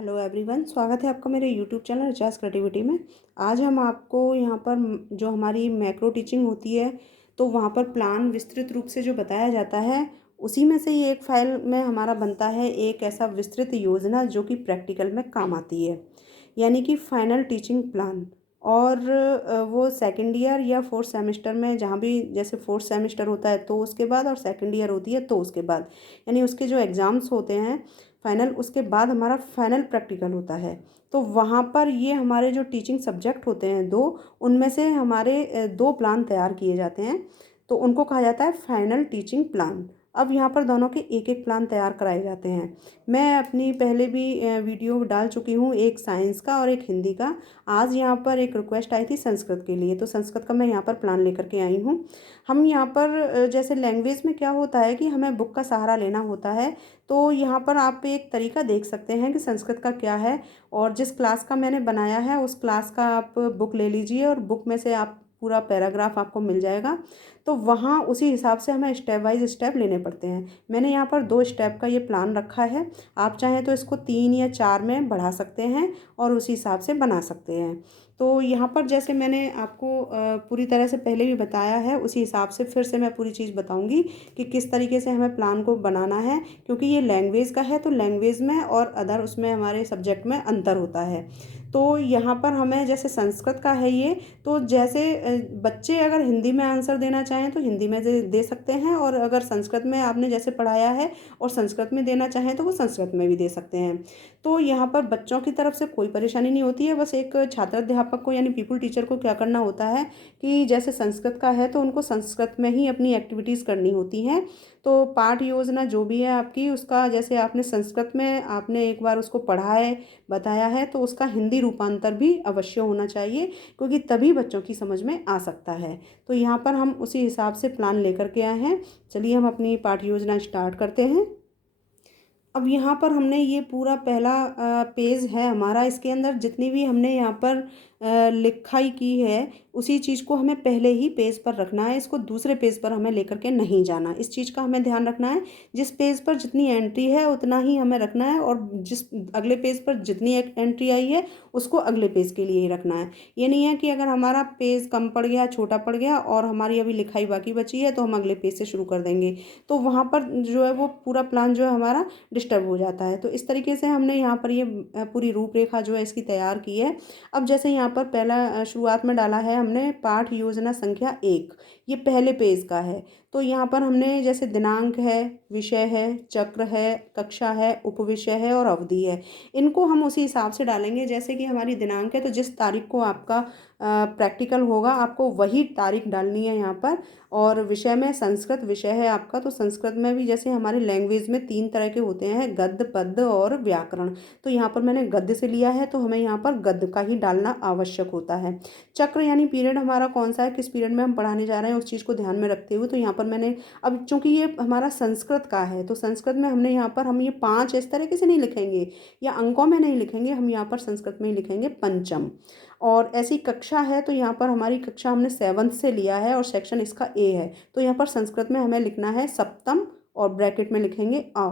Hello everyone, स्वागत है आपका मेरे यूट्यूब चैनल रिचार्ज क्रिएटिविटी में। आज हम आपको यहाँ पर जो हमारी मैक्रो टीचिंग होती है तो वहाँ पर प्लान विस्तृत रूप से जो बताया जाता है उसी में से ये एक फाइल में हमारा बनता है एक ऐसा विस्तृत योजना जो कि प्रैक्टिकल में काम आती है, यानी कि फाइनल टीचिंग प्लान। और वो सेकेंड ईयर या फोर्थ सेमेस्टर में, जहाँ भी जैसे फोर्थ सेमेस्टर होता है तो उसके बाद, और सेकेंड ईयर होती है तो उसके बाद, यानी उसके जो एग्ज़ाम्स होते हैं फाइनल, उसके बाद हमारा फाइनल प्रैक्टिकल होता है। तो वहाँ पर ये हमारे जो टीचिंग सब्जेक्ट होते हैं दो, उनमें से हमारे दो प्लान तैयार किए जाते हैं, तो उनको कहा जाता है फाइनल टीचिंग प्लान। अब यहाँ पर दोनों के एक एक प्लान तैयार कराए जाते हैं। मैं अपनी पहले भी वीडियो डाल चुकी हूँ, एक साइंस का और एक हिंदी का। आज यहाँ पर एक रिक्वेस्ट आई थी संस्कृत के लिए, तो संस्कृत का मैं यहाँ पर प्लान लेकर के आई हूँ। हम यहाँ पर जैसे लैंग्वेज में क्या होता है कि हमें बुक का सहारा लेना होता है, तो यहाँ पर आप एक तरीका देख सकते हैं कि संस्कृत का क्या है। और जिस क्लास का मैंने बनाया है उस क्लास का आप बुक ले लीजिए और बुक में से आप पूरा पैराग्राफ आपको मिल जाएगा। तो वहाँ उसी हिसाब से हमें स्टेप वाइज स्टेप लेने पड़ते हैं। मैंने यहाँ पर 2 स्टेप का ये प्लान रखा है। आप चाहें तो इसको 3 या 4 में बढ़ा सकते हैं और उसी हिसाब से बना सकते हैं। तो यहाँ पर जैसे मैंने आपको पूरी तरह से पहले भी बताया है, उसी हिसाब से फिर से मैं पूरी चीज़ बताऊँगी कि किस तरीके से हमें प्लान को बनाना है, क्योंकि ये लैंग्वेज का है तो लैंग्वेज में और अदर उसमें हमारे सब्जेक्ट में अंतर होता है। तो यहाँ पर हमें जैसे संस्कृत का है ये, तो जैसे बच्चे अगर हिंदी में आंसर देना चाहें तो हिंदी में दे सकते हैं, और अगर संस्कृत में आपने जैसे पढ़ाया है और संस्कृत में देना चाहें तो वो संस्कृत में भी दे सकते हैं। तो यहाँ पर बच्चों की तरफ से कोई परेशानी नहीं होती है। बस एक छात्र अध्यापक को यानी पीपल टीचर को क्या करना होता है कि जैसे संस्कृत का है तो उनको संस्कृत में ही अपनी एक्टिविटीज़ करनी होती हैं। तो पाठ योजना जो भी है आपकी, उसका जैसे आपने संस्कृत में आपने एक बार उसको पढ़ा है, बताया है, तो उसका हिंदी रूपांतर भी अवश्य होना चाहिए, क्योंकि तभी बच्चों की समझ में आ सकता है। तो यहाँ पर हम उसी हिसाब से प्लान लेकर के आए हैं। चलिए हम अपनी पाठ योजना स्टार्ट करते हैं। अब यहाँ पर हमने ये पूरा पहला पेज है हमारा, इसके अंदर जितनी भी हमने यहाँ पर लिखाई की है उसी चीज़ को हमें पहले ही पेज पर रखना है। इसको दूसरे पेज पर हमें लेकर के नहीं जाना। इस चीज़ का हमें ध्यान रखना है, जिस पेज पर जितनी एंट्री है उतना ही हमें रखना है, और जिस अगले पेज पर जितनी एक एंट्री आई है उसको अगले पेज के लिए ही रखना है। ये नहीं है कि अगर हमारा पेज कम पड़ गया, छोटा पड़ गया और हमारी अभी लिखाई बाकी बची है तो हम अगले पेज से शुरू कर देंगे, तो वहाँ पर जो है वो पूरा प्लान जो है हमारा डिस्टर्ब हो जाता है। तो इस तरीके से हमने यहाँ पर ये पूरी रूपरेखा जो है इसकी तैयार की है। अब जैसे यहाँ पर पहला शुरुआत में डाला है हमने पाठ योजना संख्या 1, ये पहले पेज का है। तो यहाँ पर हमने जैसे दिनांक है, विषय है, चक्र है, कक्षा है, उपविषय है और अवधि है, इनको हम उसी हिसाब से डालेंगे। जैसे कि हमारी दिनांक है तो जिस तारीख को आपका प्रैक्टिकल होगा आपको वही तारीख डालनी है यहाँ पर। और विषय में संस्कृत विषय है आपका, तो संस्कृत में भी जैसे हमारे लैंग्वेज में 3 तरह के होते हैं, गद्य, पद्य और व्याकरण। तो यहाँ पर मैंने गद्य से लिया है तो हमें यहाँ पर गद्य का ही डालना आवश्यक होता है। चक्र यानी पीरियड हमारा कौन सा है, किस पीरियड में हम पढ़ाने जा रहे हैं, उस चीज़ को ध्यान में रखते हुए तो यहाँ पर मैंने, अब चूंकि ये हमारा संस्कृत का है तो संस्कृत में हमने यहाँ पर, हम ये 5 इस तरीके से नहीं लिखेंगे या अंकों में नहीं लिखेंगे, हम यहाँ पर संस्कृत में ही लिखेंगे पंचम। और ऐसी कक्षा है तो यहाँ पर हमारी कक्षा हमने 7th से लिया है और सेक्शन इसका ए है, तो यहाँ पर संस्कृत में हमें लिखना है सप्तम और ब्रैकेट में लिखेंगे अ।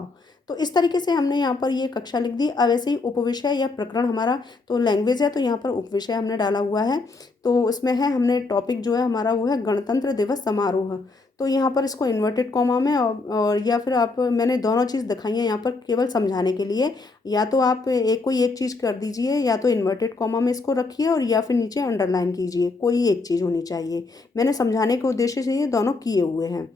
तो इस तरीके से हमने यहाँ पर ये कक्षा लिख दी। अब ऐसे ही उपविषय या प्रकरण हमारा तो लैंग्वेज है तो यहाँ पर उपविषय हमने डाला हुआ है। तो उसमें है, हमने टॉपिक जो है हमारा वो है गणतंत्र दिवस समारोह। तो यहाँ पर इसको इन्वर्टेड कॉमा में और या फिर आप, मैंने दोनों चीज़ दिखाई है यहाँ पर केवल समझाने के लिए, या तो आप कोई एक चीज़ कर दीजिए, या तो इन्वर्टेड कॉमा में इसको रखिए और या फिर नीचे अंडरलाइन कीजिए, कोई एक चीज़ होनी चाहिए। मैंने समझाने के उद्देश्य से ये दोनों किए हुए हैं।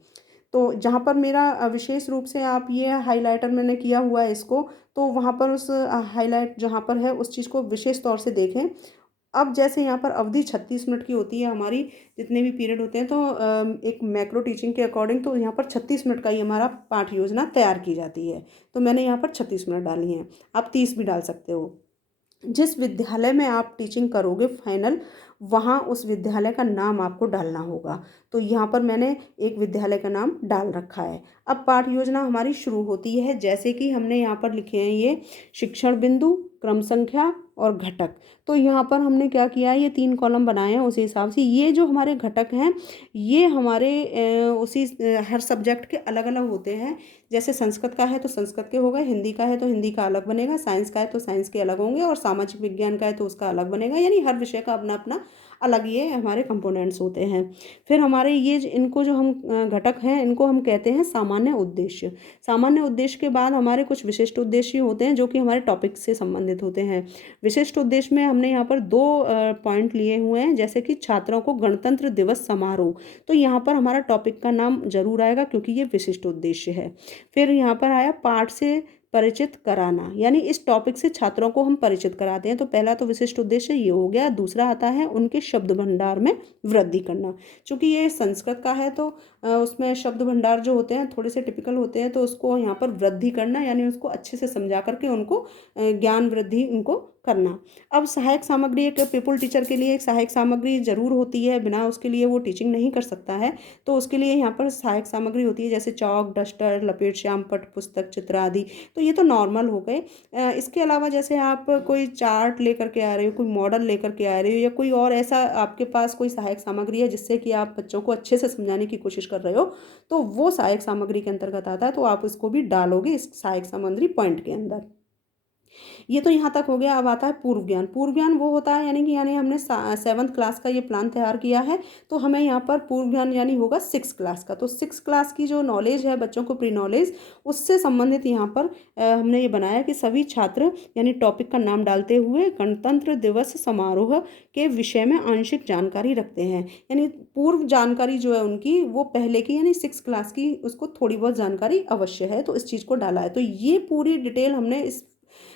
तो जहाँ पर मेरा विशेष रूप से आप ये हाइलाइटर मैंने किया हुआ है इसको, तो वहाँ पर उस हाईलाइट जहाँ पर है उस चीज़ को विशेष तौर से देखें। अब जैसे यहाँ पर अवधि 36 मिनट की होती है हमारी, जितने भी पीरियड होते हैं, तो एक मैक्रो टीचिंग के अकॉर्डिंग तो यहाँ पर 36 मिनट का ही हमारा पाठ योजना तैयार की जाती है। तो मैंने यहाँ पर 36 मिनट डाली हैं, आप 30 भी डाल सकते हो। जिस विद्यालय में आप टीचिंग करोगे फाइनल, वहाँ उस विद्यालय का नाम आपको डालना होगा। तो यहाँ पर मैंने एक विद्यालय का नाम डाल रखा है। अब पाठ योजना हमारी शुरू होती है, जैसे कि हमने यहाँ पर लिखे हैं ये शिक्षण बिंदु, क्रम संख्या, और घटक। तो यहाँ पर हमने क्या किया है, ये 3 कॉलम बनाए हैं उसी हिसाब से। ये जो हमारे घटक हैं ये हमारे हर सब्जेक्ट के अलग अलग होते हैं। जैसे संस्कृत का है तो संस्कृत के हो गए, हिंदी का है तो हिंदी का अलग बनेगा, साइंस का है तो साइंस के अलग होंगे, और सामाजिक विज्ञान का है तो उसका अलग बनेगा। यानी हर विषय का अपना अपना अलग ये हमारे कंपोनेंट्स होते हैं। फिर हमारे ये इनको जो हम घटक हैं इनको हम कहते हैं सामान्य उद्देश्य। सामान्य उद्देश्य के बाद हमारे कुछ विशिष्ट उद्देश्य होते हैं जो कि हमारे टॉपिक से संबंधित होते हैं। विशिष्ट उद्देश्य में हमने यहाँ पर 2 पॉइंट लिए हुए हैं, जैसे कि छात्रों को गणतंत्र दिवस समारोह। तो यहाँ पर हमारा टॉपिक का नाम जरूर आएगा क्योंकि ये विशिष्ट उद्देश्य है। फिर यहाँ पर आया पाठ से परिचित कराना, यानी इस टॉपिक से छात्रों को हम परिचित कराते हैं। तो पहला तो विशिष्ट उद्देश्य ये हो गया। दूसरा आता है उनके शब्द भंडार में वृद्धि करना। चूंकि ये संस्कृत का है तो उसमें शब्द भंडार जो होते हैं थोड़े से टिपिकल होते हैं, तो उसको यहाँ पर वृद्धि करना, यानी उसको अच्छे से समझा करके उनको ज्ञान वृद्धि उनको करना। अब सहायक सामग्री, एक पीपल टीचर के लिए एक सहायक सामग्री जरूर होती है, बिना उसके लिए वो टीचिंग नहीं कर सकता है। तो उसके लिए यहाँ पर सहायक सामग्री होती है, जैसे चौक, डस्टर, लपेट श्याम पट, पुस्तक, चित्र आदि। तो ये तो नॉर्मल हो गए। इसके अलावा जैसे आप कोई चार्ट लेकर के आ रहे हो, कोई मॉडल लेकर के आ रहे हो, या कोई और ऐसा आपके पास कोई सहायक सामग्री है जिससे कि आप बच्चों को अच्छे से समझाने की कोशिश कर रहे हो, तो वो सहायक सामग्री के अंतर्गत आता है। तो आप इसको भी डालोगे इस सहायक सामग्री पॉइंट के अंदर। ये तो यहाँ तक हो गया। अब आता है पूर्व ज्ञान। पूर्व ज्ञान वो होता है यानी हमने 7th क्लास का ये प्लान तैयार किया है, तो हमें यहाँ पर पूर्व ज्ञान यानी होगा 6 क्लास का। तो 6 क्लास की जो नॉलेज है बच्चों को, प्री नॉलेज, उससे संबंधित यहाँ पर हमने ये बनाया कि सभी छात्र यानी टॉपिक का नाम डालते हुए गणतंत्र दिवस समारोह के विषय में आंशिक जानकारी रखते हैं। यानी पूर्व जानकारी जो है उनकी वो पहले की यानी 6 क्लास की उसको थोड़ी बहुत जानकारी अवश्य है, तो इस चीज़ को डाला है। तो ये पूरी डिटेल हमने इस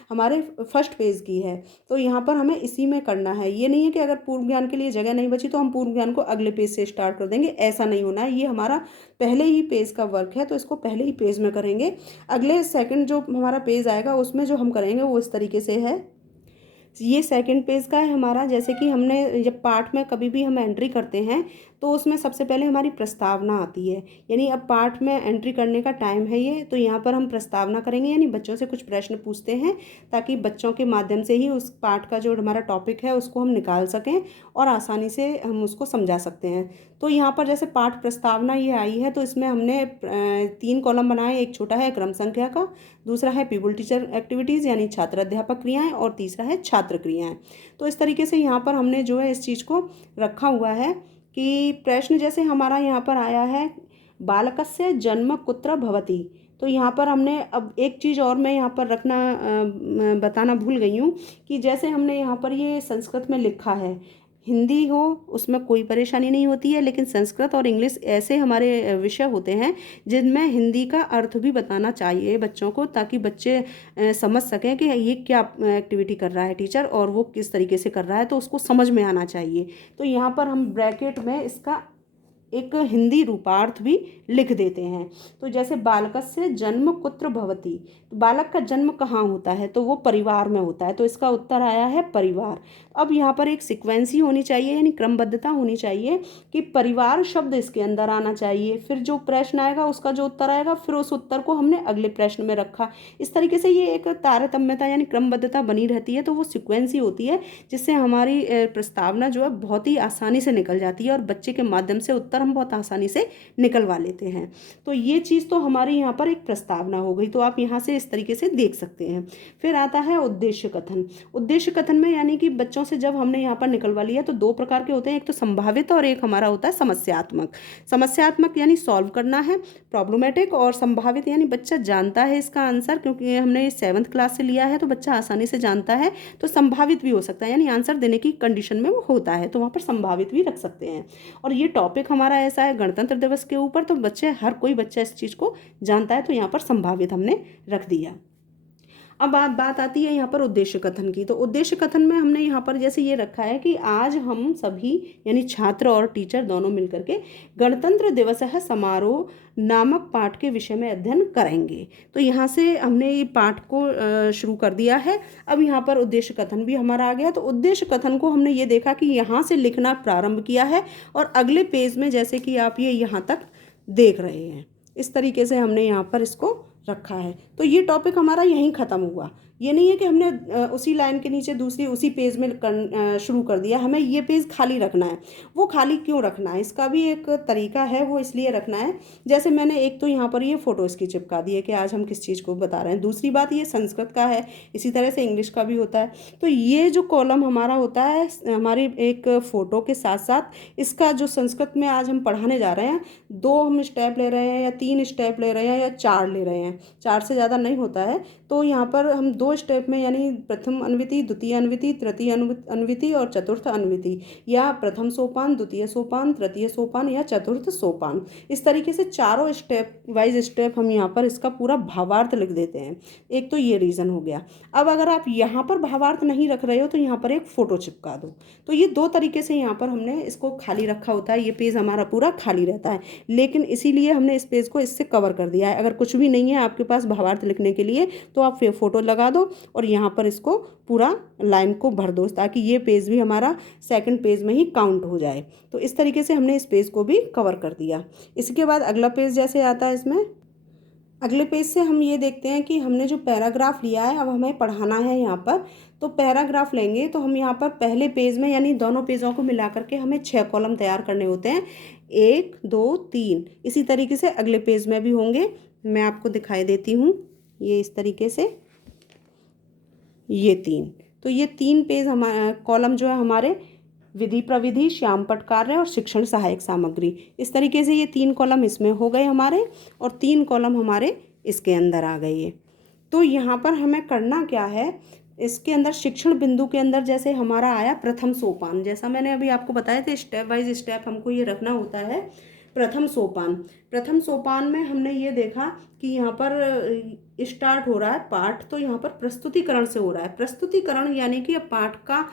हमारे फर्स्ट पेज की है। तो यहाँ पर हमें इसी में करना है। ये नहीं है कि अगर पूर्व ज्ञान के लिए जगह नहीं बची तो हम पूर्व ज्ञान को अगले पेज से स्टार्ट कर देंगे, ऐसा नहीं होना है। ये हमारा पहले ही पेज का वर्क है, तो इसको पहले ही पेज में करेंगे। अगले सेकंड जो हमारा पेज आएगा उसमें जो हम करेंगे वो इस तरीके से है। ये सेकंड पेज का है हमारा। जैसे कि हमने जब पाठ में कभी भी हम एंट्री करते हैं तो उसमें सबसे पहले हमारी प्रस्तावना आती है। यानी अब पाठ में एंट्री करने का टाइम है ये, तो यहाँ पर हम प्रस्तावना करेंगे, यानी बच्चों से कुछ प्रश्न पूछते हैं ताकि बच्चों के माध्यम से ही उस पाठ का जो हमारा टॉपिक है उसको हम निकाल सकें और आसानी से हम उसको समझा सकते हैं। तो यहाँ पर जैसे पाठ प्रस्तावना ये आई है, तो इसमें हमने 3 कॉलम बनाए। एक छोटा है क्रम संख्या का, दूसरा है पीपल टीचर एक्टिविटीज़ यानी छात्र अध्यापक क्रियाएं, और तीसरा है छात्र क्रियाएं। तो इस तरीके से यहाँ पर हमने जो है इस चीज़ को रखा हुआ है कि प्रश्न जैसे हमारा यहाँ पर आया है बालकस्य जन्म कुत्र भवति। तो यहाँ पर हमने अब एक चीज़ और मैं यहाँ पर रखना बताना भूल गई हूँ कि जैसे हमने यहाँ पर ये संस्कृत में लिखा है, हिंदी हो उसमें कोई परेशानी नहीं होती है, लेकिन संस्कृत और इंग्लिश ऐसे हमारे विषय होते हैं जिनमें हिंदी का अर्थ भी बताना चाहिए बच्चों को, ताकि बच्चे समझ सकें कि ये क्या एक्टिविटी कर रहा है टीचर और वो किस तरीके से कर रहा है, तो उसको समझ में आना चाहिए। तो यहाँ पर हम ब्रैकेट में इसका एक हिंदी रूपार्थ भी लिख देते हैं। तो जैसे बालकस्य जन्म कुत्र भवति, तो बालक का जन्म कहाँ होता है, तो वो परिवार में होता है। तो इसका उत्तर आया है परिवार। अब यहाँ पर एक सीक्वेंसी होनी चाहिए, यानी क्रमबद्धता होनी चाहिए कि परिवार शब्द इसके अंदर आना चाहिए, फिर जो प्रश्न आएगा उसका जो उत्तर आएगा, फिर उस उत्तर को हमने अगले प्रश्न में रखा। इस तरीके से ये एक तारतम्यता यानी क्रमबद्धता बनी रहती है। तो वो सीक्वेंसी होती है जिससे हमारी प्रस्तावना जो है बहुत ही आसानी से निकल जाती है और बच्चे के माध्यम से उत्तर हम बहुत आसानी से निकलवा लेते हैं। तो ये चीज़ तो हमारी यहाँ पर एक प्रस्तावना हो गई, तो आप यहाँ से इस तरीके से देख सकते हैं। फिर आता है उद्देश्य कथन। उद्देश्य कथन में यानी कि बच्चों से जब हमने यहाँ पर निकलवा लिया तो 2 प्रकार के होते हैं, एक तो संभावित और एक हमारा होता है समस्यात्मक। समस्यात्मक यानी सॉल्व करना है, प्रॉब्लमेटिक, और संभावित यानी बच्चा जानता है इसका आंसर, क्योंकि हमने 7th क्लास से लिया है तो बच्चा आसानी से जानता है। तो संभावित भी हो सकता है, यानी आंसर देने की कंडीशन में वो होता है, तो वहाँ पर संभावित भी रख सकते हैं। और ये टॉपिक हमारा ऐसा है गणतंत्र दिवस के ऊपर, तो बच्चे हर कोई बच्चा इस चीज़ को जानता है, तो यहाँ पर संभावित हमने रख दिया। अब बात आती है यहाँ पर उद्देश्य कथन की। तो उद्देश्य कथन में हमने यहाँ पर जैसे ये रखा है कि आज हम सभी यानी छात्र और टीचर दोनों मिलकर के गणतंत्र दिवस है समारोह नामक पाठ के विषय में अध्ययन करेंगे। तो यहाँ से हमने ये पाठ को शुरू कर दिया है। अब यहाँ पर उद्देश्य कथन भी हमारा आ गया। तो उद्देश्य कथन को हमने ये देखा कि यहाँ से लिखना प्रारंभ किया है और अगले पेज में जैसे कि आप ये यहाँ तक देख रहे हैं, इस तरीके से हमने यहाँ पर इसको रखा है। तो ये टॉपिक हमारा यहीं ख़त्म हुआ। ये नहीं है कि हमने उसी लाइन के नीचे दूसरी उसी पेज में शुरू कर दिया, हमें ये पेज खाली रखना है। वो खाली क्यों रखना है, इसका भी एक तरीका है, वो इसलिए रखना है, जैसे मैंने एक तो यहाँ पर ये फ़ोटो इसकी चिपका दी है कि आज हम किस चीज़ को बता रहे हैं। दूसरी बात, ये संस्कृत का है, इसी तरह से इंग्लिश का भी होता है। तो ये जो कॉलम हमारा होता है हमारी एक फ़ोटो के साथ साथ इसका जो संस्कृत में आज हम पढ़ाने जा रहे हैं, 2 हम स्टेप ले रहे हैं या 3 स्टेप ले रहे हैं या 4 ले रहे हैं, 4 से ज़्यादा नहीं होता है। तो यहाँ पर हम 2 स्टेप में, यानी प्रथम अन्विति, द्वितीय अन्विति, तृतीय अन्विति और चतुर्थ अन्विति, या प्रथम सोपान, द्वितीय सोपान, तृतीय सोपान या चतुर्थ सोपान, इस तरीके से चारों स्टेप वाइज स्टेप हम यहाँ पर इसका पूरा भावार्थ लिख देते हैं। एक तो ये रीज़न हो गया। अब अगर आप यहाँ पर भावार्थ नहीं रख रहे हो तो यहाँ पर एक फ़ोटो चिपका दो। तो ये 2 तरीके से यहाँ पर हमने इसको खाली रखा होता है, ये पेज हमारा पूरा खाली रहता है, लेकिन इसीलिए हमने इस पेज को इससे कवर कर दिया है। अगर कुछ भी नहीं है आपके पास भावार्थ लिखने के लिए तो आप फिर फ़ोटो लगा दो और यहाँ पर इसको पूरा लाइन को भर दो, ताकि ये पेज भी हमारा सेकंड पेज में ही काउंट हो जाए। तो इस तरीके से हमने इस पेज को भी कवर कर दिया। इसके बाद अगला पेज जैसे आता है, इसमें अगले पेज से हम ये देखते हैं कि हमने जो पैराग्राफ लिया है अब हमें पढ़ाना है यहाँ पर। तो पैराग्राफ लेंगे तो हम यहाँ पर पहले पेज में, यानी दोनों पेजों को मिला करके हमें 6 कॉलम तैयार करने होते हैं, 1 2 3। इसी तरीके से अगले पेज में भी होंगे, मैं आपको दिखाई देती हूँ, ये इस तरीके से ये 3। तो ये 3 पेज हमारा कॉलम जो है हमारे विधि प्रविधि, श्यामपट्ट कार्य और शिक्षण सहायक सामग्री, इस तरीके से ये 3 कॉलम इसमें हो गए हमारे और 3 कॉलम हमारे इसके अंदर आ गए ये। तो यहाँ पर हमें करना क्या है, इसके अंदर शिक्षण बिंदु के अंदर जैसे हमारा आया प्रथम सोपान, जैसा मैंने अभी आपको बताया था स्टेप बाय स्टेप हमको ये रखना होता है। प्रथम सोपान, प्रथम सोपान में हमने ये देखा कि यहाँ पर स्टार्ट हो रहा है पाठ, तो यहाँ पर प्रस्तुतिकरण से हो रहा है। प्रस्तुतिकरण यानी कि अब पाठ का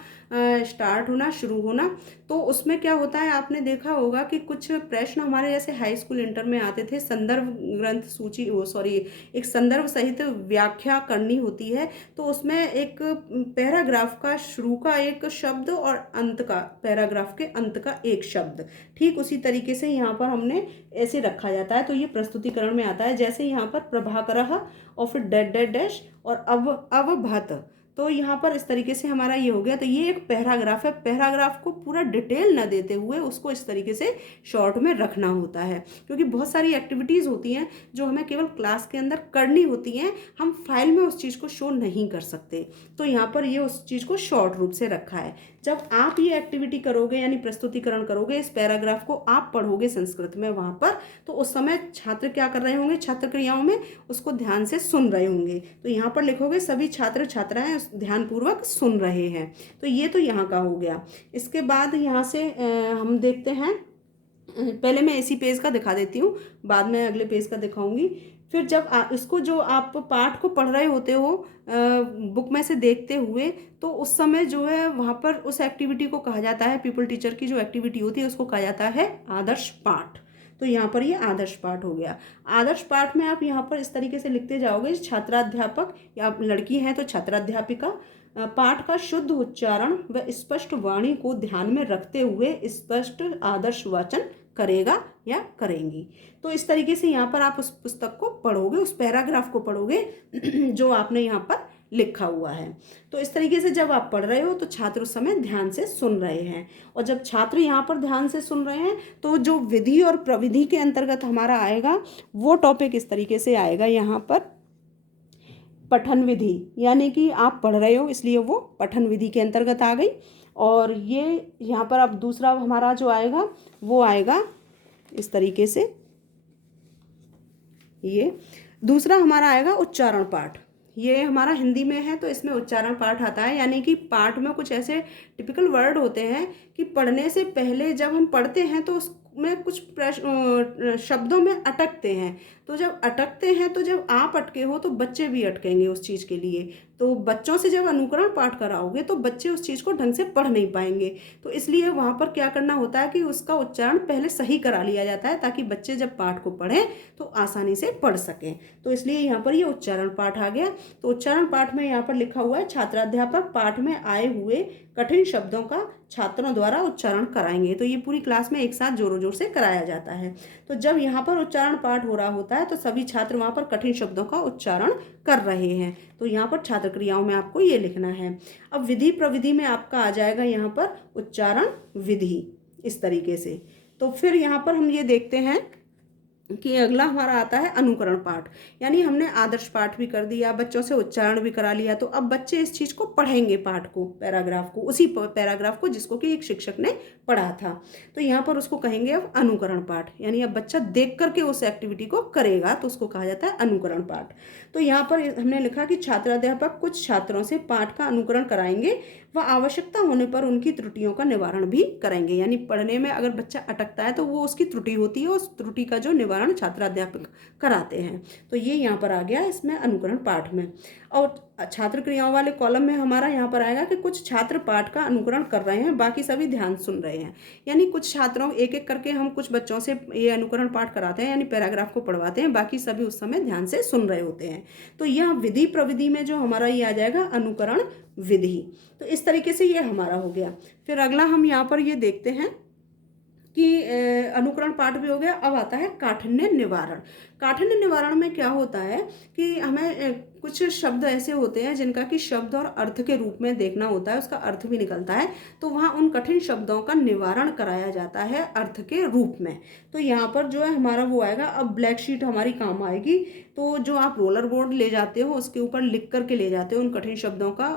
स्टार्ट होना, शुरू होना। तो उसमें क्या होता है, आपने देखा होगा कि कुछ प्रश्न हमारे जैसे हाई स्कूल इंटर में आते थे, संदर्भ ग्रंथ सूची, एक संदर्भ सहित व्याख्या करनी होती है। तो उसमें एक पैराग्राफ का शुरू का एक शब्द और अंत का, पैराग्राफ के अंत का एक शब्द, ठीक उसी तरीके से यहाँ पर हमने ऐसे रखा जाता है। तो ये प्रस्तुतिकरण में आता है, जैसे यहाँ पर प्रभाकरः और फिर डैश डैश डैश और अवभत। तो यहाँ पर इस तरीके से हमारा ये हो गया। तो ये एक पैराग्राफ है, पैराग्राफ को पूरा डिटेल न देते हुए उसको इस तरीके से शॉर्ट में रखना होता है, क्योंकि बहुत सारी एक्टिविटीज़ होती हैं जो हमें केवल क्लास के अंदर करनी होती हैं, हम फाइल में उस चीज़ को शो नहीं कर सकते। तो यहाँ पर ये उस चीज़ को शॉर्ट रूप से रखा है। जब आप ये एक्टिविटी करोगे, यानी प्रस्तुतिकरण करोगे, इस पैराग्राफ को आप पढ़ोगे संस्कृत में वहाँ पर, तो उस समय छात्र क्या कर रहे होंगे, छात्र क्रियाओं में उसको ध्यान से सुन रहे होंगे। तो यहाँ पर लिखोगे सभी छात्र छात्राएं ध्यानपूर्वक सुन रहे हैं। तो ये तो यहाँ का हो गया। इसके बाद यहाँ से हम देखते हैं, पहले मैं इसी पेज का दिखा देती हूँ, बाद में अगले पेज का दिखाऊंगी। फिर जब इसको जो आप पाठ को पढ़ रहे होते हो बुक में से देखते हुए, तो उस समय जो है वहाँ पर उस एक्टिविटी को कहा जाता है, पीपल टीचर की जो एक्टिविटी होती है उसको कहा जाता है आदर्श पाठ। तो यहाँ पर ये आदर्श पाठ हो गया। आदर्श पाठ में आप यहाँ पर इस तरीके से लिखते जाओगे, छात्राध्यापक या आप लड़की हैं तो छात्राध्यापिका पाठ का शुद्ध उच्चारण व स्पष्ट वाणी को ध्यान में रखते हुए स्पष्ट आदर्श वाचन करेगा या करेंगी। तो इस तरीके से यहाँ पर आप उस पुस्तक को पढ़ोगे, उस पैराग्राफ को पढ़ोगे जो आपने यहाँ पर लिखा हुआ है। तो इस तरीके से जब आप पढ़ रहे हो तो छात्र उस समय ध्यान से सुन रहे हैं, और जब छात्र यहाँ पर ध्यान से सुन रहे हैं तो जो विधि और प्रविधि के अंतर्गत हमारा आएगा वो टॉपिक इस तरीके से आएगा। यहाँ पर पठन विधि, यानी कि आप पढ़ रहे हो इसलिए वो पठन विधि के अंतर्गत आ गई। और ये यहाँ पर अब दूसरा हमारा जो आएगा वो आएगा इस तरीके से, ये दूसरा हमारा आएगा उच्चारण पाठ। ये हमारा हिंदी में है तो इसमें उच्चारण पाठ आता है, यानी कि पाठ में कुछ ऐसे टिपिकल वर्ड होते हैं कि पढ़ने से पहले जब हम पढ़ते हैं तो उसमें कुछ शब्दों में अटकते हैं। तो जब अटकते हैं तो जब आप अटके हो तो बच्चे भी अटकेंगे उस चीज़ के लिए। तो बच्चों से जब अनुकरण पाठ कराओगे तो बच्चे उस चीज़ को ढंग से पढ़ नहीं पाएंगे। तो इसलिए वहाँ पर क्या करना होता है कि उसका उच्चारण पहले सही करा लिया जाता है, ताकि बच्चे जब पाठ को पढ़ें तो आसानी से पढ़ सकें। तो इसलिए यहाँ पर ये उच्चारण पाठ आ गया। तो उच्चारण पाठ में यहाँ पर लिखा हुआ है छात्राध्यापक पाठ में आए हुए कठिन शब्दों का छात्रों द्वारा उच्चारण कराएंगे। तो ये पूरी क्लास में एक साथ जोरों जोर से कराया जाता है। तो जब यहाँ पर उच्चारण पाठ हो रहा होता है तो सभी छात्र वहाँ पर कठिन शब्दों का उच्चारण कर रहे हैं। तो यहाँ पर छात्र क्रियाओं में आपको ये लिखना है। अब विधि प्रविधि में आपका आ जाएगा यहाँ पर उच्चारण विधि इस तरीके से। तो फिर यहाँ पर हम ये देखते हैं कि अगला हमारा आता है अनुकरण पाठ। यानी हमने आदर्श पाठ भी कर दिया, बच्चों से उच्चारण भी करा लिया, तो अब बच्चे इस चीज़ को पढ़ेंगे, पाठ को, पैराग्राफ को, उसी पैराग्राफ को जिसको कि एक शिक्षक ने पढ़ा था। तो यहाँ पर उसको कहेंगे अब अनुकरण पाठ। यानी अब बच्चा देख करके उस एक्टिविटी को करेगा तो उसको कहा जाता है अनुकरण पाठ। तो यहाँ पर हमने लिखा कि छात्राध्यापक कुछ छात्रों से पाठ का अनुकरण कराएंगे व आवश्यकता होने पर उनकी त्रुटियों का निवारण भी करेंगे। यानी पढ़ने में अगर बच्चा अटकता है तो वो उसकी त्रुटि होती है, उस त्रुटि का जो निवारण छात्राध्यापक कराते हैं। तो ये यहाँ पर आ गया इसमें अनुकरण पाठ में। और छात्र क्रियाओं वाले कॉलम में हमारा यहाँ पर आएगा कि कुछ छात्र पाठ का अनुकरण कर रहे हैं, बाकी सभी ध्यान सुन रहे हैं। यानी कुछ छात्रों एक एक करके हम कुछ बच्चों से ये अनुकरण पाठ कराते हैं, यानी पैराग्राफ को पढ़वाते हैं, बाकी सभी उस समय ध्यान से सुन रहे होते हैं। तो यह विधि प्रविधि में जो हमारा ये आ जाएगा अनुकरण विधि। तो इस तरीके से ये हमारा हो गया। फिर अगला हम यहाँ पर ये देखते हैं कि अनुकरण पाठ भी हो गया। अब आता है काठिन्य निवारण। काठिन्य निवारण में क्या होता है कि हमें कुछ शब्द ऐसे होते हैं जिनका कि शब्द और अर्थ के रूप में देखना होता है, उसका अर्थ भी निकलता है, तो वहाँ उन कठिन शब्दों का निवारण कराया जाता है अर्थ के रूप में। तो यहाँ पर जो है हमारा वो आएगा। अब ब्लैक शीट हमारी काम आएगी। तो जो आप रोलर बोर्ड ले जाते हो उसके ऊपर लिख करके ले जाते हो उन कठिन शब्दों का,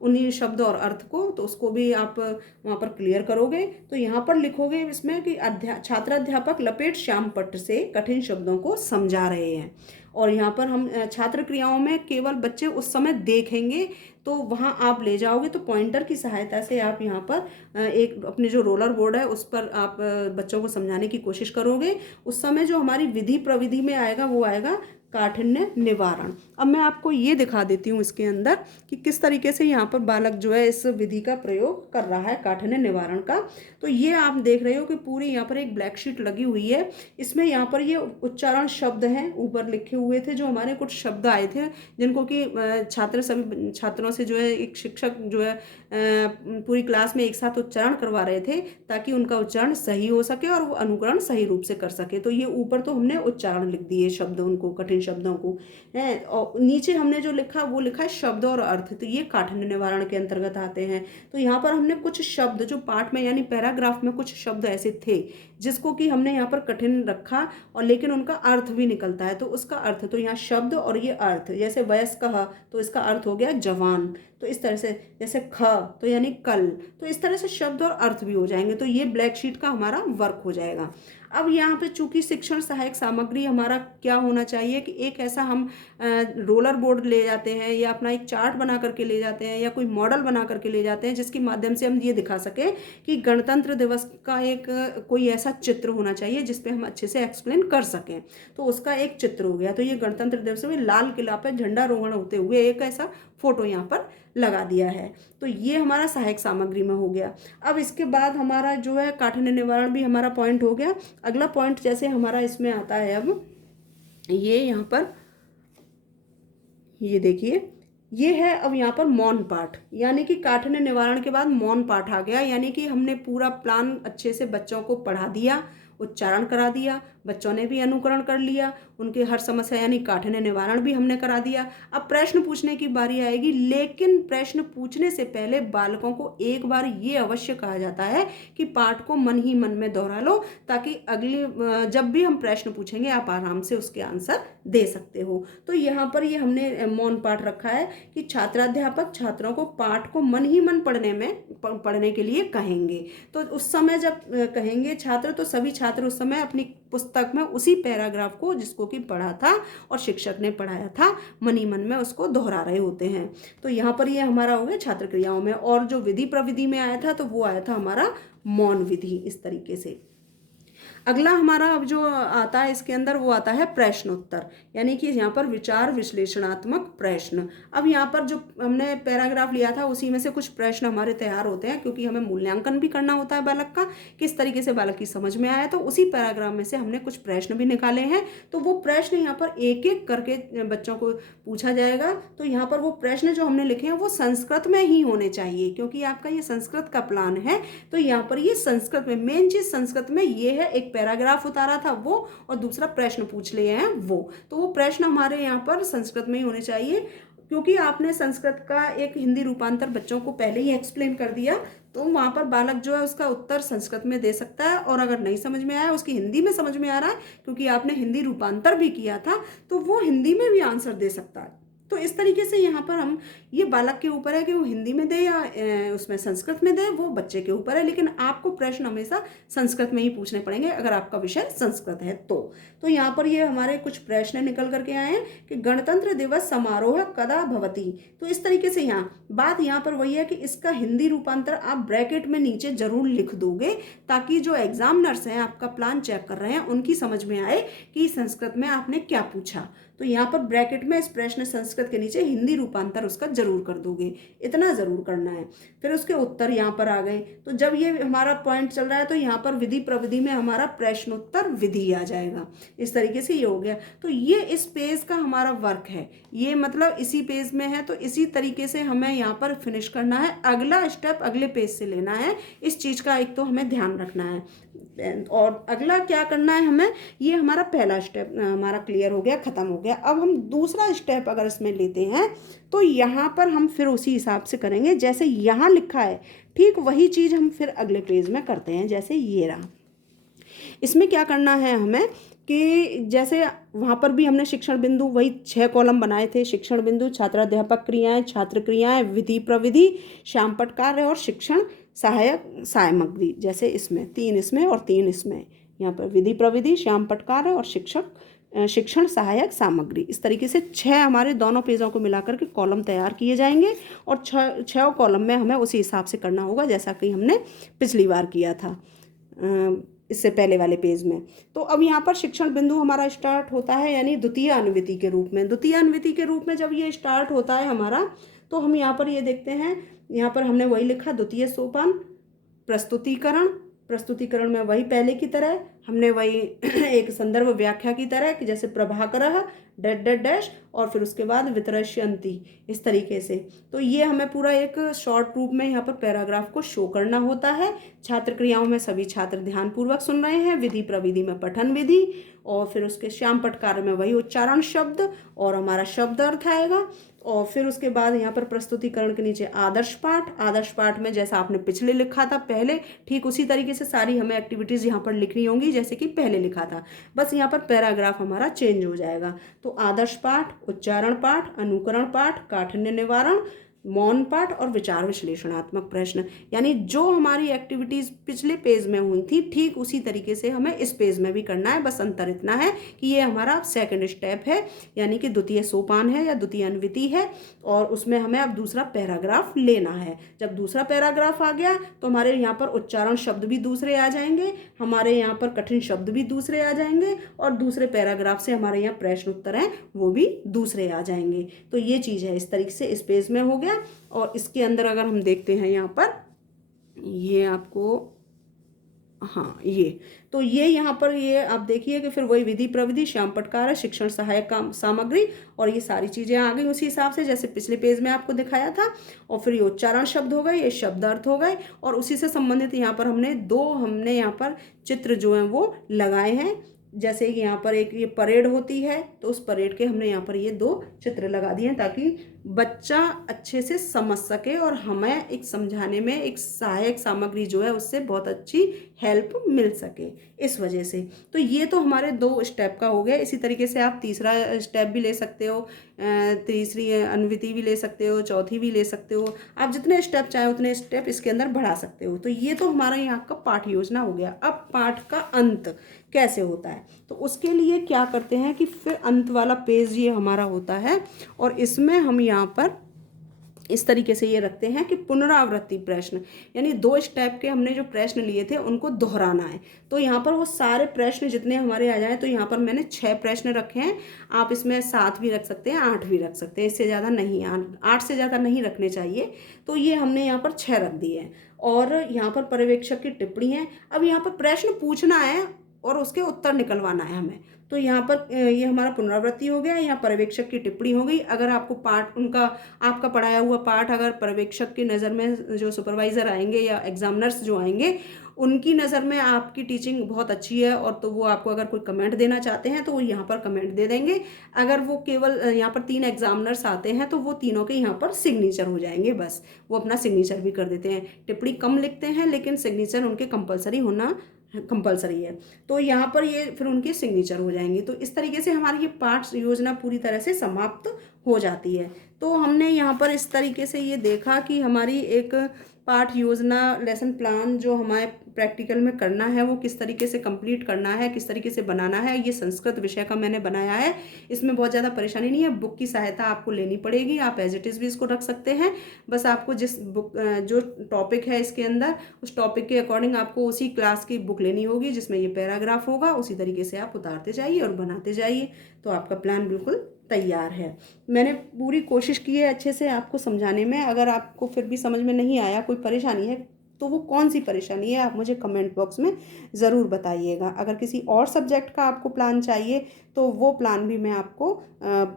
उन्हीं शब्द और अर्थ को, तो उसको भी आप वहाँ पर क्लियर करोगे। तो यहाँ पर लिखोगे इसमें कि छात्राध्यापक लपेट श्याम पट्ट से कठिन शब्दों को समझा रहे हैं। और यहाँ पर हम छात्र क्रियाओं में केवल बच्चे उस समय देखेंगे, तो वहाँ आप ले जाओगे तो पॉइंटर की सहायता से आप यहाँ पर एक अपने जो रोलर बोर्ड है उस पर आप बच्चों को समझाने की कोशिश करोगे। उस समय जो हमारी विधि प्रविधि में आएगा वो आएगा काठिन्य निवारण। अब मैं आपको ये दिखा देती हूँ इसके अंदर कि किस तरीके से यहाँ पर बालक जो है इस विधि का प्रयोग कर रहा है काठिन्य निवारण का। तो ये आप देख रहे हो कि पूरी यहाँ पर एक ब्लैक शीट लगी हुई है। इसमें यहाँ पर ये उच्चारण शब्द हैं ऊपर लिखे हुए थे, जो हमारे कुछ शब्द आए थे जिनको कि सभी छात्रों से जो है एक शिक्षक जो है पूरी क्लास में एक साथ उच्चारण करवा रहे थे ताकि उनका उच्चारण सही हो सके और वो अनुकरण सही रूप से कर सके। तो ये ऊपर तो हमने उच्चारण लिख दिए शब्द, उनको कठिन शब्दों को है, और नीचे हमने जो लिखा वो लिखा है शब्द और अर्थ। तो ये काठिन्य निवारण के अंतर्गत आते हैं। तो यहाँ पर हमने कुछ शब्द जो पाठ में यानी पैराग्राफ में कुछ शब्द ऐसे थे जिसको कि हमने यहाँ पर कठिन रखा और लेकिन उनका अर्थ भी निकलता है। तो उसका अर्थ, तो यहाँ शब्द और ये अर्थ, जैसे वयस्क तो इसका अर्थ हो गया जवान। तो इस तरह से जैसे ख तो यानी कल, तो इस तरह से शब्द और अर्थ भी हो जाएंगे। तो ये ब्लैक शीट का हमारा वर्क हो जाएगा। अब यहाँ पे चूंकि शिक्षण सहायक सामग्री हमारा क्या होना चाहिए कि एक ऐसा हम रोलर बोर्ड ले जाते हैं या अपना एक चार्ट बना करके ले जाते हैं या कोई मॉडल बना करके ले जाते हैं जिसके माध्यम से हम ये दिखा सकें कि गणतंत्र दिवस का एक कोई ऐसा चित्र होना चाहिए जिस पे हम अच्छे से एक्सप्लेन कर सकें। तो उसका एक चित्र हो गया। तो ये गणतंत्र दिवस में लाल किला पर झंडारोहण होते हुए एक ऐसा फोटो यहाँ पर लगा दिया है। तो ये हमारा सहायक सामग्री में हो गया। अब इसके बाद हमारा जो है काठिन्य निवारण भी हमारा पॉइंट हो गया। अगला पॉइंट जैसे हमारा इसमें आता है, अब ये यहाँ पर ये देखिए ये है अब यहाँ पर मौन पाठ, यानी कि काठिन्य निवारण के बाद मौन पाठ आ गया। यानी कि हमने पूरा प्लान अच्छे से बच्चों को पढ़ा दिया, उच्चारण करा दिया, बच्चों ने भी अनुकरण कर लिया, उनकी हर समस्या यानी काठिन्य निवारण भी हमने करा दिया। अब प्रश्न पूछने की बारी आएगी, लेकिन प्रश्न पूछने से पहले बालकों को एक बार ये अवश्य कहा जाता है कि पाठ को मन ही मन में दोहरा लो ताकि अगली जब भी हम प्रश्न पूछेंगे आप आराम से उसके आंसर दे सकते हो। तो यहाँ पर ये हमने मौन पाठ रखा है कि छात्राध्यापक छात्रों को पाठ को मन ही मन पढ़ने के लिए कहेंगे। तो उस समय जब कहेंगे छात्र, तो सभी छात्र उस समय अपनी पुस्तक में उसी पैराग्राफ को जिसको कि पढ़ा था और शिक्षक ने पढ़ाया था मन ही मन में उसको दोहरा रहे होते हैं। तो यहाँ पर ये हमारा हो गया छात्र क्रियाओं में। और जो विधि प्रविधि में आया था तो वो आया था हमारा मौन विधि, इस तरीके से। अगला हमारा अब जो आता है इसके अंदर वो आता है प्रश्न उत्तर, यानी कि यहाँ पर विचार विश्लेषणात्मक प्रश्न। अब यहाँ पर जो हमने पैराग्राफ लिया था उसी में से कुछ प्रश्न हमारे तैयार होते हैं, क्योंकि हमें मूल्यांकन भी करना होता है बालक का, किस तरीके से बालक की समझ में आया। तो उसी पैराग्राफ में से हमने कुछ प्रश्न भी निकाले हैं। तो वो प्रश्न यहाँ पर एक एक करके बच्चों को पूछा जाएगा। तो यहाँ पर वो प्रश्न जो हमने लिखे हैं वो संस्कृत में ही होने चाहिए, क्योंकि आपका ये संस्कृत का प्लान है। तो यहाँ पर ये संस्कृत में, मेन चीज संस्कृत में ये है, एक पैराग्राफ उतारा था वो, और दूसरा प्रश्न पूछ लिए हैं वो। तो वो प्रश्न हमारे यहाँ पर संस्कृत में ही होने चाहिए, क्योंकि आपने संस्कृत का एक हिंदी रूपांतर बच्चों को पहले ही एक्सप्लेन कर दिया। तो वहाँ पर बालक जो है उसका उत्तर संस्कृत में दे सकता है, और अगर नहीं समझ में आया, उसकी हिंदी में समझ में आ रहा है क्योंकि आपने हिंदी रूपांतर भी किया था, तो वो हिंदी में भी आंसर दे सकता है। तो इस तरीके से यहाँ पर हम, ये बालक के ऊपर है कि वो हिंदी में दे या उसमें संस्कृत में दे, वो बच्चे के ऊपर है। लेकिन आपको प्रश्न हमेशा संस्कृत में ही पूछने पड़ेंगे अगर आपका विषय संस्कृत है तो यहाँ पर ये हमारे कुछ प्रश्न निकल करके आए हैं कि गणतंत्र दिवस समारोह कदा भवति। तो इस तरीके से यहाँ पर वही है कि इसका हिंदी रूपांतर आप ब्रैकेट में नीचे जरूर लिख दोगे, ताकि जो एग्जामिनर्स हैं आपका प्लान चेक कर रहे हैं उनकी समझ में आए कि संस्कृत में आपने क्या पूछा। तो यहाँ पर ब्रैकेट में इस प्रश्न संस्कृत के नीचे हिंदी रूपांतर उसका जरूर कर दोगे, इतना जरूर करना है। फिर उसके उत्तर यहाँ पर आ गए। तो जब ये हमारा पॉइंट चल रहा है तो यहाँ पर विधि प्रविधि में हमारा प्रश्नोत्तर विधि आ जाएगा। इस तरीके से ये हो गया। तो ये इस पेज का हमारा वर्क है, ये मतलब इसी पेज में है। तो इसी तरीके से हमें यहाँ पर फिनिश करना है। अगला स्टेप अगले पेज से लेना है, इस चीज का एक तो हमें ध्यान रखना है। और अगला क्या करना है हमें, ये हमारा पहला स्टेप हमारा क्लियर हो गया, खत्म हो गया। अब हम दूसरा स्टेप अगर इसमें लेते हैं तो यहाँ पर हम फिर उसी हिसाब से करेंगे जैसे यहाँ लिखा है, ठीक वही चीज हम फिर अगले पेज में करते हैं। जैसे ये रहा, इसमें क्या करना है हमें कि जैसे वहाँ पर भी हमने शिक्षण बिंदु वही 6 कॉलम बनाए थे। शिक्षण बिंदु, छात्राध्यापक क्रियाएं, छात्र क्रियाएं, विधि प्रविधि, श्यामपट्ट कार्य और शिक्षण सहायक सामग्री। जैसे इसमें 3 इसमें और 3 इसमें, यहाँ पर विधि प्रविधि, श्यामपट्ट कार्य और शिक्षण सहायक सामग्री। इस तरीके से 6 हमारे दोनों पेजों को मिलाकर के कॉलम तैयार किए जाएंगे, और 6 कॉलम में हमें उसी हिसाब से करना होगा जैसा कि हमने पिछली बार किया था इससे पहले वाले पेज में। तो अब यहाँ पर शिक्षण बिंदु हमारा स्टार्ट होता है, यानी द्वितीय अनुवृत्ति के रूप में। द्वितीय अनुवृत्ति के रूप में जब ये स्टार्ट होता है हमारा, तो हम यहाँ पर ये देखते हैं, यहाँ पर हमने वही लिखा, द्वितीय सोपान प्रस्तुतिकरण। प्रस्तुतिकरण में वही पहले की तरह हमने वही एक संदर्भ व्याख्या की तरह कि जैसे प्रभाकरः डैश डैश डैश और फिर उसके बाद वितरष्यन्ति, इस तरीके से। तो ये हमें पूरा एक शॉर्ट रूप में यहाँ पर पैराग्राफ को शो करना होता है। छात्र क्रियाओं में सभी छात्र ध्यानपूर्वक सुन रहे हैं, विधि प्रविधि में पठन विधि, और फिर उसके श्यामपट्ट कार्य में वही उच्चारण शब्द और हमारा शब्द अर्थ आएगा। और फिर उसके बाद यहाँ पर प्रस्तुतिकरण के नीचे आदर्श पाठ। आदर्श पाठ में जैसा आपने पिछले लिखा था पहले, ठीक उसी तरीके से सारी हमें एक्टिविटीज़ यहाँ पर लिखनी होंगी जैसे कि पहले लिखा था, बस यहाँ पर पैराग्राफ हमारा चेंज हो जाएगा। तो आदर्श पाठ, उच्चारण पाठ, अनुकरण पाठ, काठिन्य निवारण, मौन पाठ और विचार विश्लेषणात्मक प्रश्न, यानी जो हमारी एक्टिविटीज़ पिछले पेज में हुई थी ठीक उसी तरीके से हमें इस पेज में भी करना है। बस अंतर इतना है कि ये हमारा सेकंड स्टेप है, यानी कि द्वितीय सोपान है या द्वितीय अनुवृत्ति है, और उसमें हमें अब दूसरा पैराग्राफ लेना है। जब दूसरा पैराग्राफ आ गया तो हमारे यहाँ पर उच्चारण शब्द भी दूसरे आ जाएंगे, हमारे यहाँ पर कठिन शब्द भी दूसरे आ जाएंगे, और दूसरे पैराग्राफ से हमारे यहाँ प्रश्न उत्तर हैं वो भी दूसरे आ जाएंगे। तो ये चीज़ है, इस तरीके से इस पेज में हो गया। और इसके अंदर अगर हम देखते हैं यहाँ पर, ये आपको, हाँ ये, तो ये यहाँ पर ये आप देखिए कि फिर वही विधि प्रविधि, श्यामपट्ट कार्य, शिक्षण सहायक सामग्री, और ये सारी चीज़ें आ गई उसी हिसाब से जैसे पिछले पेज में आपको दिखाया था। और फिर ये उच्चारण शब्द हो गए, ये शब्द अर्थ हो गए, और उसी से संबंधित यहाँ पर हमने यहाँ पर चित्र जो हैं वो लगाए हैं। जैसे कि यहाँ पर एक ये परेड होती है, तो उस परेड के हमने यहाँ पर ये 2 चित्र लगा दिए हैं ताकि बच्चा अच्छे से समझ सके और हमें एक समझाने में एक सहायक सामग्री जो है उससे बहुत अच्छी हेल्प मिल सके, इस वजह से। तो ये तो हमारे 2 स्टेप का हो गया। इसी तरीके से आप तीसरा स्टेप भी ले सकते हो, तीसरी अनुवृत्ति भी ले सकते हो, चौथी भी ले सकते हो। आप जितने स्टेप चाहे उतने स्टेप इसके अंदर बढ़ा सकते हो। तो ये तो हमारा यहाँ का पाठ योजना हो गया। अब पाठ का अंत कैसे होता है, तो उसके लिए क्या करते हैं कि फिर अंत वाला पेज ये हमारा होता है, और इसमें हम यहाँ पर इस तरीके से ये रखते हैं कि पुनरावृत्ति प्रश्न, यानी 2 स्टेप के हमने जो प्रश्न लिए थे उनको दोहराना है। तो यहाँ पर वो सारे प्रश्न जितने हमारे आ जाएँ, तो यहाँ पर मैंने 6 प्रश्न रखे हैं। आप इसमें 7 भी रख सकते हैं, 8 भी रख सकते हैं, इससे ज़्यादा नहीं, 8 से ज़्यादा नहीं रखने चाहिए। तो ये हमने यहाँ पर 6 रख दिए हैं। और यहाँ पर पर्यवेक्षक की टिप्पणी है। अब यहाँ पर प्रश्न पूछना है और उसके उत्तर निकलवाना है हमें। तो यहाँ पर ये हमारा पुनरावृत्ति हो गया, यहाँ पर्यवेक्षक की टिप्पणी हो गई। अगर आपको पाठ उनका, आपका पढ़ाया हुआ पाठ अगर पर्यवेक्षक की नज़र में, जो सुपरवाइज़र आएंगे या एग्जामिनर्स जो आएंगे, उनकी नज़र में आपकी टीचिंग बहुत अच्छी है, और तो वो आपको अगर कोई कमेंट देना चाहते हैं तो वो यहाँ पर कमेंट दे देंगे। अगर वो केवल यहाँ पर 3 एग्जामिनर्स आते हैं तो वो तीनों के यहाँ पर सिग्नेचर हो जाएंगे, बस वो अपना सिग्नेचर भी कर देते हैं। टिप्पणी कम लिखते हैं लेकिन सिग्नेचर उनके कंपलसरी होना कंपलसरी है, तो यहाँ पर ये फिर उनके सिग्नेचर हो जाएंगे। तो इस तरीके से हमारी ये पाठ योजना पूरी तरह से समाप्त हो जाती है। तो हमने यहाँ पर इस तरीके से ये देखा कि हमारी एक पाठ योजना, लेसन प्लान जो हमारे प्रैक्टिकल में करना है वो किस तरीके से कंप्लीट करना है, किस तरीके से बनाना है। ये संस्कृत विषय का मैंने बनाया है, इसमें बहुत ज़्यादा परेशानी नहीं है। बुक की सहायता आपको लेनी पड़ेगी, आप एज इट इज़ भी इसको रख सकते हैं। बस आपको जिस बुक, जो टॉपिक है इसके अंदर, उस टॉपिक के अकॉर्डिंग आपको उसी क्लास की बुक लेनी होगी जिसमें ये पैराग्राफ होगा। उसी तरीके से आप उतारते जाइए और बनाते जाइए, तो आपका प्लान बिल्कुल तैयार है। मैंने पूरी कोशिश की है अच्छे से आपको समझाने में। अगर आपको फिर भी समझ में नहीं आया, कोई परेशानी है, तो वो कौन सी परेशानी है आप मुझे कमेंट बॉक्स में ज़रूर बताइएगा। अगर किसी और सब्जेक्ट का आपको प्लान चाहिए तो वो प्लान भी मैं आपको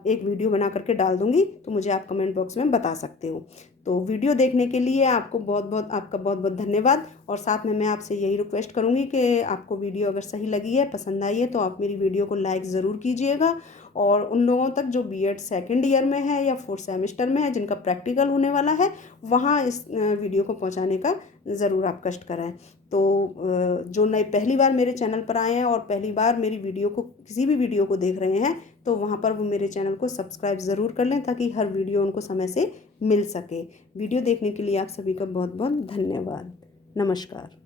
एक वीडियो बना करके डाल दूँगी, तो मुझे आप कमेंट बॉक्स में बता सकते हो। तो वीडियो देखने के लिए आपका बहुत बहुत धन्यवाद। और साथ में मैं आपसे यही रिक्वेस्ट करूँगी कि आपको वीडियो अगर सही लगी है, पसंद आई है, तो आप मेरी वीडियो को लाइक ज़रूर कीजिएगा। और उन लोगों तक जो बीएड सेकेंड ईयर में है या 4th सेमेस्टर में है, जिनका प्रैक्टिकल होने वाला है, वहाँ इस वीडियो को पहुँचाने का ज़रूर आप कष्ट करें। तो जो नए पहली बार मेरे चैनल पर आए हैं और पहली बार मेरी वीडियो को, किसी भी वीडियो को देख रहे हैं, तो वहाँ पर वो मेरे चैनल को सब्सक्राइब ज़रूर कर लें ताकि हर वीडियो उनको समय से मिल सके। वीडियो देखने के लिए आप सभी का बहुत बहुत धन्यवाद। नमस्कार।